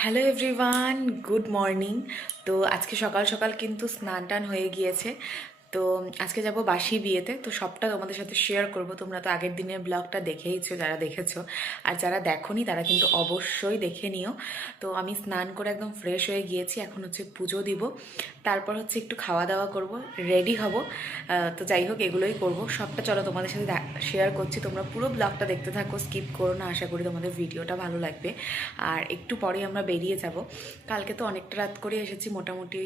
Hello everyone, good morning. তো আজকে সকাল সকাল কিন্তু স্নান টান হয়ে গিয়েছে। তো আজকে যাব বাসি বিয়েতে, তো সবটা তোমাদের সাথে শেয়ার করব। তোমরা তো আগের দিনের ব্লগটা দেখেইছো, যারা দেখেছো, আর যারা দেখোনি তারা কিন্তু অবশ্যই দেখে নিও। তো আমি স্নান করে একদম ফ্রেশ হয়ে গিয়েছি, এখন হচ্ছে পুজো দিব, তারপর হচ্ছে একটু খাওয়া দাওয়া করব, রেডি হব। তো যাই হোক, এগুলোই করব, সবটা চলো তোমাদের সাথে শেয়ার করছি। তোমরা পুরো ব্লগটা দেখতে থাকো, স্কিপ করো না। আশা করি তোমাদের ভিডিওটা ভালো লাগবে। আর একটু পরেই আমরা বেরিয়ে যাব। কালকে তো অনেকটা রাত করে এসেছি, মোটামুটি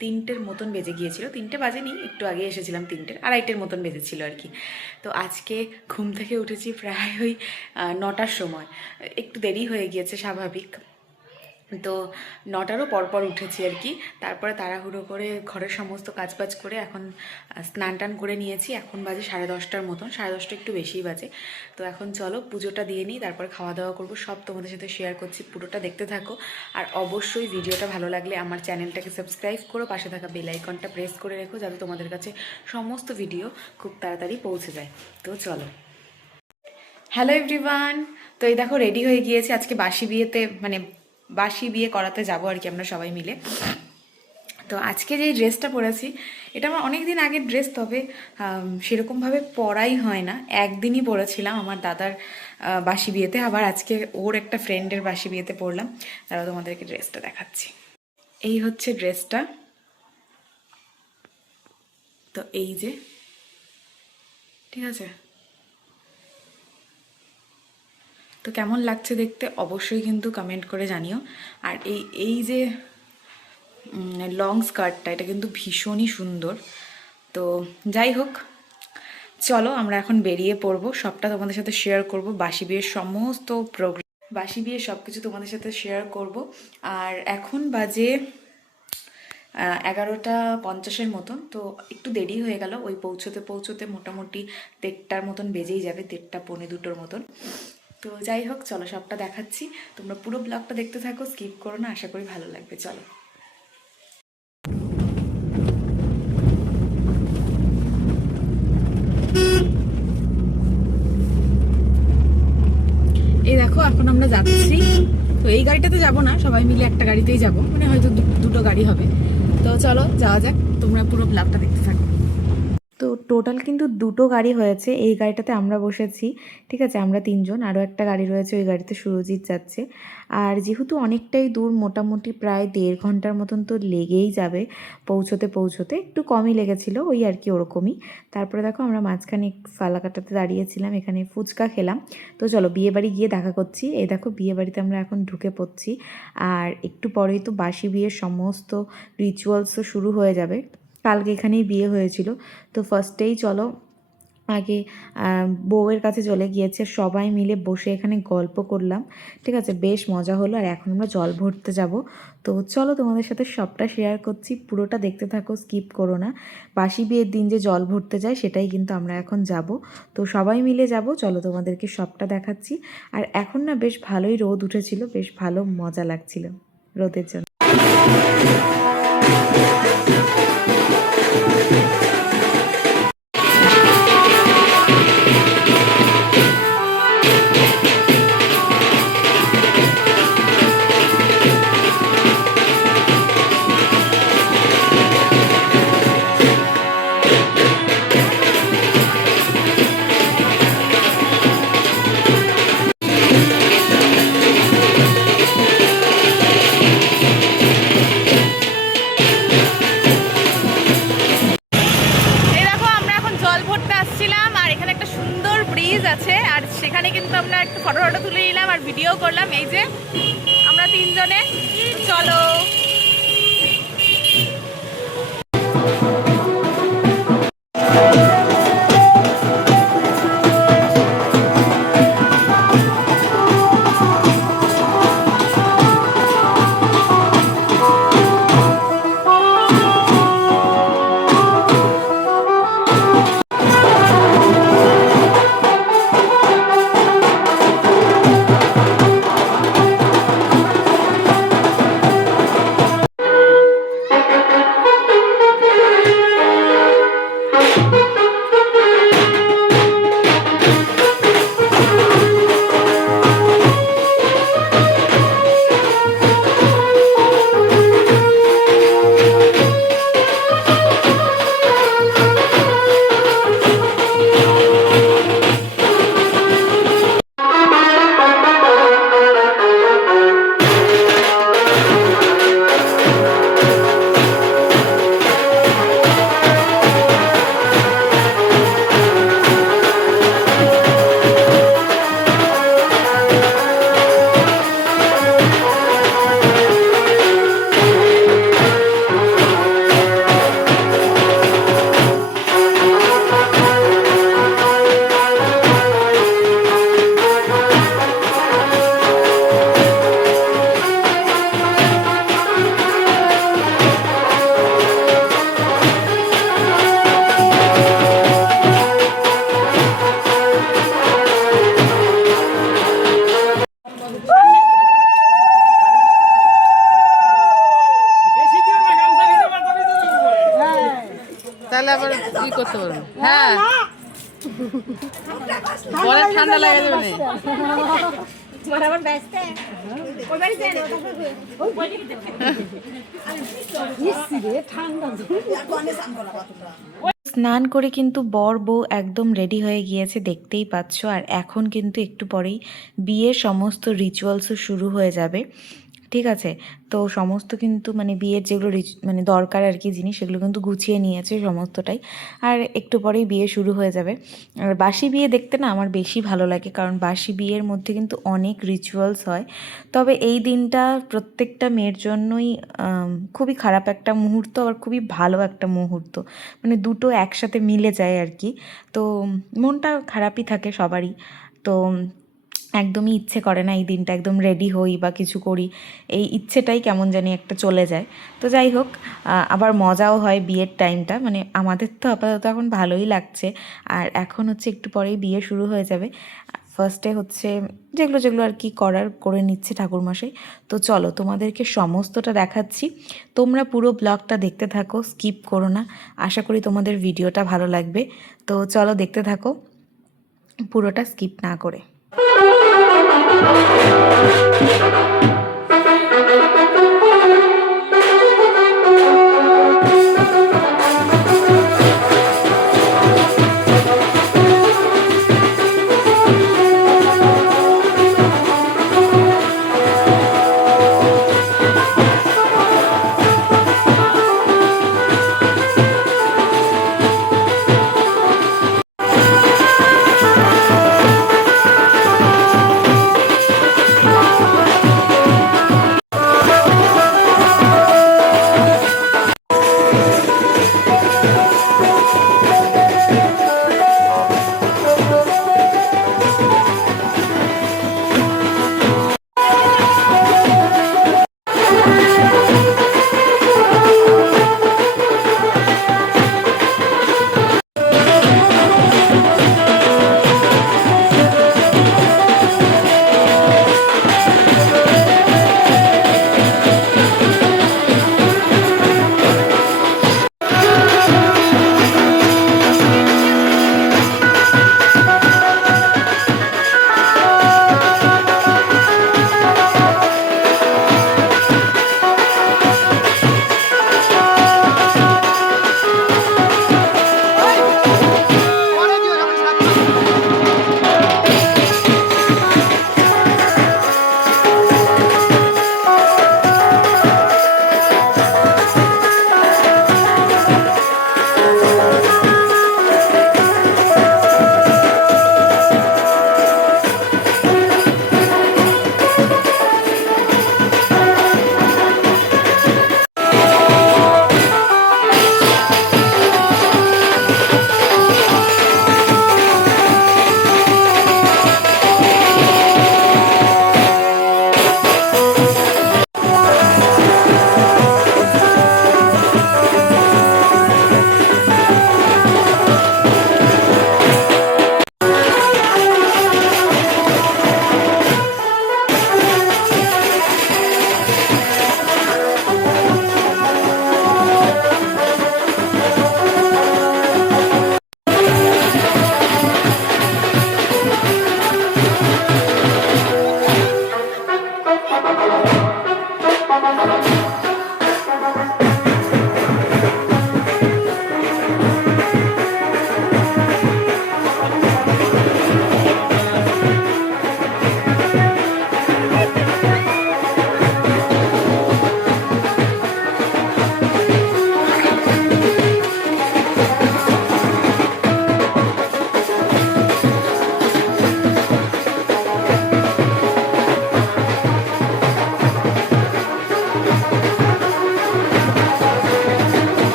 3টের মতন বেজে গিয়েছিল। 3টে বাজেনি, একটু আগে এসেছিলাম, 3টের আড়াইটের মতন বেজেছিল আর কি। তো আজকে ঘুম থেকে উঠেছি প্রায় ওই 9টার সময়, একটু দেরি হয়ে গিয়েছে স্বাভাবিক। তো 9টারও পরপর উঠেছি আর কি। তারপরে তাড়াহুড়ো করে ঘরের সমস্ত কাজবাজ করে এখন স্নান টান করে নিয়েছি। এখন বাজে 10:30টার মতন, 10:30টা একটু বেশিই বাজে। তো এখন চলো পুজোটা দিয়ে নিই, তারপর খাওয়া দাওয়া করবো। সব তোমাদের সাথে শেয়ার করছি, পুরোটা দেখতে থাকো। আর অবশ্যই ভিডিওটা ভালো লাগলে আমার চ্যানেলটাকে সাবস্ক্রাইব করো, পাশে থাকা বেল আইকনটা প্রেস করে রেখো, যাতে তোমাদের কাছে সমস্ত ভিডিও খুব তাড়াতাড়ি পৌঁছে যায়। তো চলো। হ্যালো এভরিওয়ান, তো এই দেখো রেডি হয়ে গিয়েছি। আজকে বাসি বিয়েতে, মানে বাসি বিয়ে করাতে যাবো আর কি, আমরা সবাই মিলে। তো আজকে যেই ড্রেসটা পরেছি, এটা আমার অনেক দিন আগের ড্রেস, তবে সেরকমভাবে পরাই হয় না। একদিনই পরেছিলাম আমার দাদার বাসি বিয়েতে, আবার আজকে ওর একটা ফ্রেন্ডের বাসি বিয়েতে পরলাম। তারা তোমাদেরকে ড্রেসটা দেখাচ্ছি। এই হচ্ছে ড্রেসটা। তো এই যে, ঠিক আছে। তো কেমন লাগছে দেখতে অবশ্যই কিন্তু কমেন্ট করে জানিও। আর এই এই যে লং স্কার্টটা, এটা কিন্তু ভীষণই সুন্দর। তো যাই হোক, চলো আমরা এখন বেরিয়ে পড়বো, সবটা তোমাদের সাথে শেয়ার করব। বাসি বিয়ের সমস্ত প্রোগ্রাম, বাসি বিয়ের সব কিছু তোমাদের সাথে শেয়ার করব। আর এখন বাজে 11:50 মতন। তো একটু দেরি হয়ে গেল, ওই পৌঁছতে পৌঁছতে মোটামুটি 1:30টার মতন বেজেই যাবে, 1:30 পৌনে 2টোর মতন। তো যাই হোক, চলো সবটা দেখাচ্ছি। তোমরা পুরো ব্লগটা দেখতে থাকো, স্কিপ করো না, আশা করি ভালো লাগবে। চলো। এই দেখো, এখন আমরা যাচ্ছি। তো এই গাড়িটাতে যাব না, সবাই মিলে একটা গাড়িতেই যাব, মানে হয়তো দুটো গাড়ি হবে। তো চলো যাওয়া যাক, তোমরা পুরো ব্লগটা দেখতে থাকো। তো টোটাল কিন্তু দুটো গাড়ি হয়েছে, এই গাড়িটাতে আমরা বসেছি, ঠিক আছে, আমরা 3জন। আরও একটা গাড়ি রয়েছে, ওই গাড়িতে সুরজিৎ যাচ্ছে। আর যেহেতু অনেকটাই দূর, মোটামুটি প্রায় 1.5 ঘন্টার মতন তো লেগেই যাবে পৌঁছতে পৌঁছতে, একটু কমই লেগেছিল ওই আর কি, ওরকমই। তারপরে দেখো, আমরা মাঝখানে ফালাকাটাতে দাঁড়িয়েছিলাম, এখানে ফুচকা খেলাম। তো চলো বিয়েবাড়ি গিয়ে দেখা করছি। এই দেখো, বিয়েবাড়িতে আমরা এখন ঢুকে পড়ছি। আর একটু পরেই তো বাসি বিয়ের সমস্ত রিচুয়ালসও শুরু হয়ে যাবে। কালকে এখানেই বিয়ে হয়েছিল। তো ফার্স্টেই চলো আগে বউয়ের কাছে চলে গিয়েছে, সবাই মিলে বসে এখানে গল্প করলাম, ঠিক আছে, বেশ মজা হলো। আর এখন আমরা জল ভরতে যাব। তো চলো তোমাদের সাথে সবটা শেয়ার করছি, পুরোটা দেখতে থাকো, স্কিপ করো না। বাসি বিয়ের দিন যে জল ভরতে যায়, সেটাই কিন্তু আমরা এখন যাব। তো সবাই মিলে যাব, চলো তোমাদেরকে সবটা দেখাচ্ছি। আর এখন না বেশ ভালোই রোদ উঠেছিল, বেশ ভালো মজা লাগছিল রোদের জন্য। এই দেখো, আমরা এখন জল ভরতে আসছিলাম, আর এখানে একটা সুন্দর ব্রিজ আছে, আর সেখানে কিন্তু আমরা একটু ফটো ফটো তুলে নিলাম আর ভিডিও করলাম। এই যে আমরা 3জনে, চলো। তাহলে আবার কি করতে পারবো। হ্যাঁ, পরে ঠান্ডা লাগে যাবে। স্নান করে কিন্তু বর বউ একদম রেডি হয়ে গিয়েছে, দেখতেই পাচ্ছ। আর এখন কিন্তু একটু পরেই বিয়ের সমস্ত রিচুয়ালসও শুরু হয়ে যাবে, ঠিক আছে। তো সমস্ত কিন্তু মানে বিয়ের যেগুলো মানে দরকার আর কি জিনিস, সেগুলো কিন্তু গুছিয়ে নিয়েছে সমস্তটাই। আর একটু পরেই বিয়ে শুরু হয়ে যাবে। আর বাসি বিয়ে দেখতে না আমার বেশি ভালো লাগে, কারণ বাসি বিয়ের মধ্যে কিন্তু অনেক রিচুয়ালস হয়। তবে এই দিনটা প্রত্যেকটা মেয়ের জন্যই খুবই খারাপ একটা মুহূর্ত, আর খুবই ভালো একটা মুহূর্ত, মানে দুটো একসাথে মিলে যায় আর কি। তো মনটা খারাপই থাকে সবারই। তো একদমই ইচ্ছে করে না এই দিনটা একদম রেডি হই বা কিছু করি, এই ইচ্ছেটাই কেমন জানি একটা চলে যায়। তো যাই হোক, আবার মজাও হয় বিয়ের টাইমটা, মানে আমাদের তো আপাতত এখন ভালোই লাগছে। আর এখন হচ্ছে একটু পরেই বিয়ে শুরু হয়ে যাবে। ফার্স্টে হচ্ছে যেগুলো যেগুলো আর কি করার করে নিচ্ছে ঠাকুরমশাই। তো চলো তোমাদেরকে সমস্তটা দেখাচ্ছি, তোমরা পুরো ব্লগটা দেখতে থাকো, স্কিপ করো না। আশা করি তোমাদের ভিডিওটা ভালো লাগবে। তো চলো দেখতে থাকো পুরোটা স্কিপ না করে।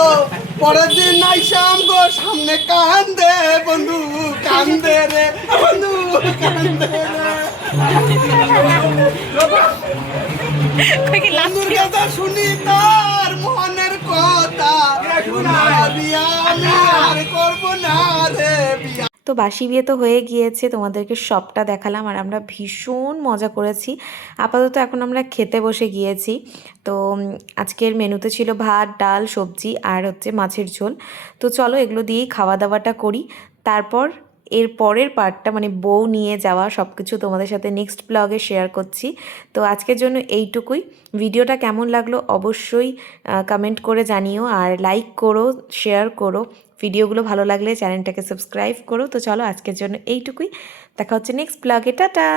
গো পরের দিন আইসাম গো সামনে কান্দে বন্ধু কান্দে রে বন্ধু কান্দে রে বন্ধুর কথা শুনি তার মনের কথা বিয়া আমি আর করবো না রে বিয়া। তো বাসি বিয়ে তো হয়ে গিয়েছে, তোমাদেরকে সবটা দেখালাম আর আমরা ভীষণ মজা করেছি। আপাতত এখন আমরা খেতে বসে গিয়েছি। তো আজকের মেনুতে ছিল ভাত, ডাল, সবজি আর হচ্ছে মাছের ঝোল। তো চলো এগুলো দিয়েই খাওয়া দাওয়াটা করি, তারপর এর পরের পার্টটা মানে বউ নিয়ে যাওয়া সব কিছু তোমাদের সাথে নেক্সট ব্লগে শেয়ার করছি। তো আজকের জন্য এইটুকুই। ভিডিওটা কেমন লাগলো অবশ্যই কমেন্ট করে জানিও, আর লাইক করো, শেয়ার করো। ভিডিওগুলো ভালো লাগলে চ্যানেলটাকে সাবস্ক্রাইব করো। তো চলো আজকের জন্য এইটুকুই, দেখা হচ্ছে নেক্সট ব্লগে, টাটা।